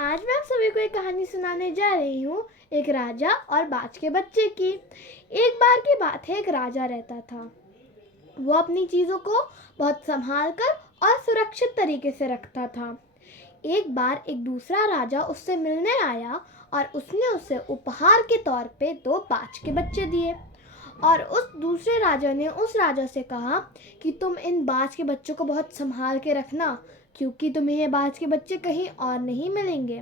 आज मैं आप सभी को एक कहानी सुनाने जा रही हूँ, एक राजा और बाज के बच्चे की। एक बार की बात है, एक राजा रहता था। वो अपनी चीज़ों को बहुत संभाल कर और सुरक्षित तरीके से रखता था। एक बार एक दूसरा राजा उससे मिलने आया और उसने उसे उपहार के तौर पे 2 बाज के बच्चे दिए। और उस दूसरे राजा ने उस राजा से कहा कि तुम इन बाज के बच्चों को बहुत संभाल के रखना, क्योंकि तुम्हें ये बाज के बच्चे कहीं और नहीं मिलेंगे।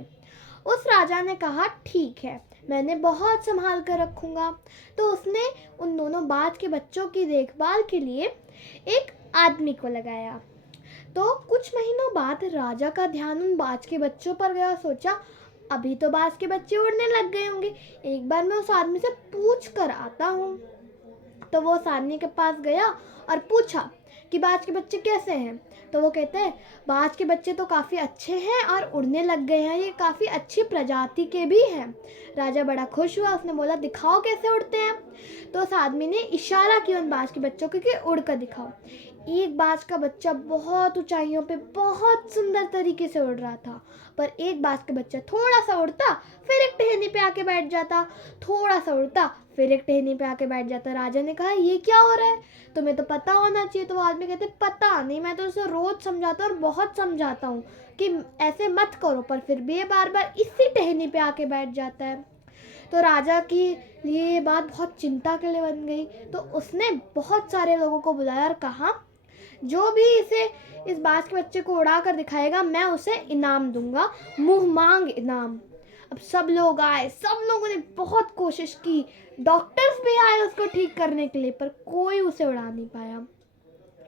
उस राजा ने कहा, ठीक है, मैंने बहुत संभाल कर रखूँगा। तो उसने उन दोनों बाज के बच्चों की देखभाल के लिए एक आदमी को लगाया। तो कुछ महीनों बाद राजा का ध्यान उन बाज के बच्चों पर गया। सोचा, अभी तो बाज के बच्चे उड़ने लग गए होंगे, एक बार मैं उस आदमी से पूछ कर आता हूँ। तो वो उस आदमी के पास गया और पूछा कि बाज के बच्चे कैसे हैं। तो वो कहते हैं, बाज के बच्चे तो काफ़ी अच्छे हैं और उड़ने लग गए हैं, ये काफ़ी अच्छी प्रजाति के भी हैं। राजा बड़ा खुश हुआ, उसने बोला, दिखाओ कैसे उड़ते हैं। तो उस आदमी ने इशारा किया उन बाज के बच्चों को कि उड़ कर दिखाओ। एक बाज का बच्चा बहुत ऊंचाइयों पे बहुत सुंदर तरीके से उड़ रहा था, पर एक बाज का बच्चा थोड़ा सा उड़ता, फिर एक टहनी पे आके बैठ जाता, थोड़ा सा उड़ता, फिर एक टहनी पे आके बैठ जाता। राजा ने कहा, ये क्या हो रहा है, तुम्हें तो पता होना चाहिए। तो वो आदमी कहते, पता नहीं, मैं तो उसे रोज समझाता हूँ और बहुत समझाता हूँ कि ऐसे मत करो, पर फिर भी ये बार बार इसी टहनी पे आके बैठ जाता है। तो राजा की लिए ये बात बहुत चिंता के लिए बन गई। तो उसने बहुत सारे लोगों को बुलाया और कहा, जो भी इस बाज के बच्चे को उड़ा कर दिखाएगा, मैं उसे इनाम दूंगा, मुंह मांग इनाम। अब सब लोग आए, सब लोगों ने बहुत कोशिश की, डॉक्टर्स भी आए उसको ठीक करने के लिए, पर कोई उसे उड़ा नहीं पाया।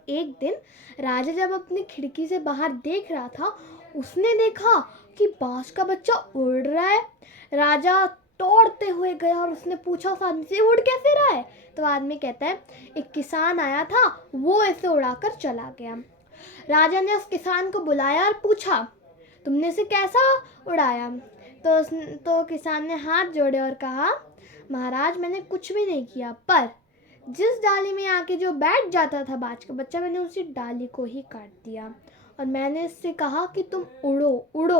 एक दिन राजा जब अपनी खिड़की से बाहर देख रहा था, उसने देखा कि बाज का बच्चा उड़ रहा है। राजा दौड़ते हुए गया और उसने पूछा उस आदमी से, उड़ कैसे रहा है। तो आदमी कहता है, एक किसान आया था, वो ऐसे उड़ाकर चला गया। राजा ने उस किसान को बुलाया और पूछा, तुमने इसे कैसा उड़ाया। तो किसान ने हाथ जोड़े और कहा, महाराज, मैंने कुछ भी नहीं किया, पर जिस डाली में आके जो बैठ जाता था बाज का बच्चा, मैंने उसी डाली को ही काट दिया और मैंने इससे कहा कि तुम उड़ो उड़ो।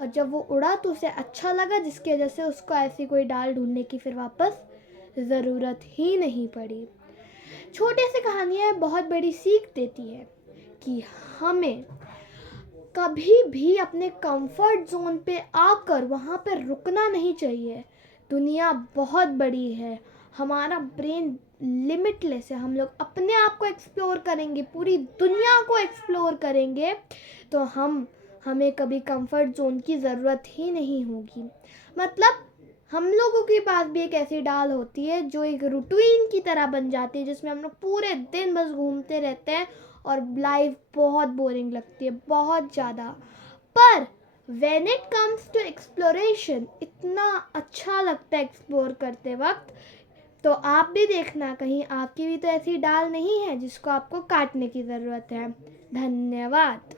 और जब वो उड़ा तो उसे अच्छा लगा, जिसकी वजह से उसको ऐसी कोई डाल ढूंढने की फिर वापस ज़रूरत ही नहीं पड़ी। छोटी सी कहानियाँ बहुत बड़ी सीख देती है कि हमें कभी भी अपने कंफर्ट जोन पे आकर वहाँ पे रुकना नहीं चाहिए। दुनिया बहुत बड़ी है, हमारा ब्रेन लिमिटलेस है, हम लोग अपने आप को एक्सप्लोर करेंगे, पूरी दुनिया को एक्सप्लोर करेंगे, तो हमें कभी कंफर्ट जोन की ज़रूरत ही नहीं होगी। मतलब हम लोगों के पास भी एक ऐसी डाल होती है जो एक रूटीन की तरह बन जाती है, जिसमें हम लोग पूरे दिन बस घूमते रहते हैं और लाइफ बहुत बोरिंग लगती है, बहुत ज़्यादा। पर when it comes to exploration, इतना अच्छा लगता है एक्सप्लोर करते वक्त। तो आप भी देखना, कहीं आपकी भी तो ऐसी डाल नहीं है जिसको आपको काटने की ज़रूरत है। धन्यवाद।